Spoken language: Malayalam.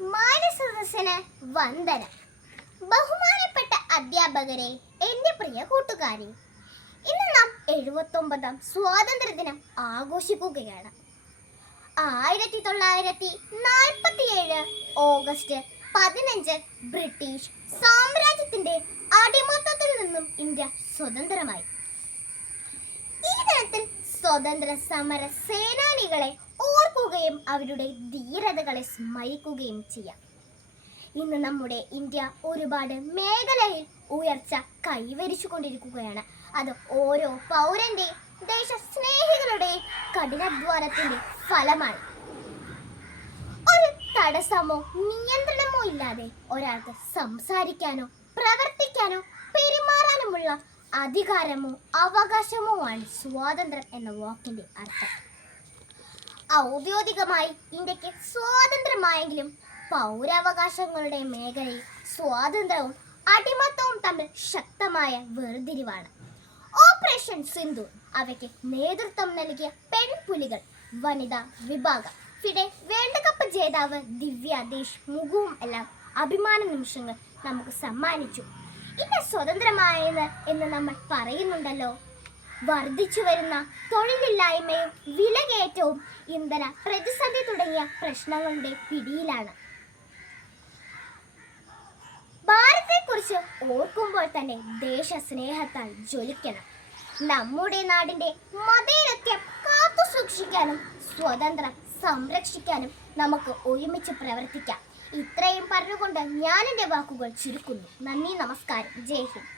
മാനസദസ്സിന് വന്ദനം. ബഹുമാനപ്പെട്ട അധ്യാപകരെ, എൻ്റെ പ്രിയ കൂട്ടുകാരെ, ഇന്ന് നാം 79ാം സ്വാതന്ത്ര്യദിനം ആഘോഷിക്കുകയാണ്. 1947 ഓഗസ്റ്റ് 15 ബ്രിട്ടീഷ് സാമ്രാജ്യത്തിന്റെ അടിമത്തത്തിൽ നിന്നും ഇന്ത്യ സ്വതന്ത്രമായി. ഈ ദിനത്തിൽ സ്വതന്ത്ര സമര സേനാനികളെ ഓർക്കുകയും അവരുടെ ധീരതകളെ സ്മരിക്കുകയും ചെയ്യാം. ഇന്ന് നമ്മുടെ ഇന്ത്യ ഒരുപാട് മേഖലയിൽ ഉയർച്ച കൈവരിച്ചു കൊണ്ടിരിക്കുകയാണ്. അത് ഓരോ പൗരന്റെയും ദേശസ്നേഹികളുടെയും കഠിനാധ്വാനത്തിന്റെ ഫലമാണ്. ഒരു തടസ്സമോ നിയന്ത്രണമോ ഇല്ലാതെ ഒരാൾക്ക് സംസാരിക്കാനോ പ്രവർത്തിക്കാനോ പെരുമാറാനുമുള്ള അധികാരമോ അവകാശമോ ആണ് സ്വാതന്ത്ര്യം എന്ന വാക്കിന്റെ അർത്ഥം. ഔദ്യോഗികമായി ഇന്ത്യക്ക് സ്വാതന്ത്ര്യമായെങ്കിലും പൗരാവകാശങ്ങളുടെ മേഖലയിൽ സ്വാതന്ത്ര്യവും അടിമത്തവും തമ്മിൽ ശക്തമായ വേർതിരിവാണ്. ഓപ്പറേഷൻ സിന്ധൂർ, അവയ്ക്ക് നേതൃത്വം നൽകിയ പെൺപുലികൾ, വനിതാ വിഭാഗം, ഫിഡെ വേൾഡ് കപ്പ് ജേതാവ് ദിവ്യ ദേശ്മുഖുവും എല്ലാം അഭിമാന നിമിഷങ്ങൾ നമുക്ക് സമ്മാനിച്ചു. ഇന്ന് സ്വതന്ത്രമായത് എന്ന് നമ്മൾ പറയുന്നുണ്ടല്ലോ. വർദ്ധിച്ചു വരുന്ന തൊഴിലില്ലായ്മയും വിലകയറ്റവും ഇന്ധന പ്രതിസന്ധി തുടങ്ങിയ പ്രശ്നങ്ങളുടെ പിടിയിലാണ്. ഭാരതത്തെക്കുറിച്ച് ഓർക്കുമ്പോൾ തന്നെ ദേശസ്നേഹത്താൽ ജ്വലിക്കണം. നമ്മുടെ നാടിന്റെ മതേതരത്വം കാത്തു സൂക്ഷിക്കാനും സ്വതന്ത്രം സംരക്ഷിക്കാനും നമുക്ക് ഒരുമിച്ച് പ്രവർത്തിക്കാം. ഇത്രയും പറഞ്ഞുകൊണ്ട് ഞാൻ എൻ്റെ വാക്കുകൾ ചുരുക്കുന്നു. നന്ദി, നമസ്കാരം, ജയ് ഹിന്ദ്.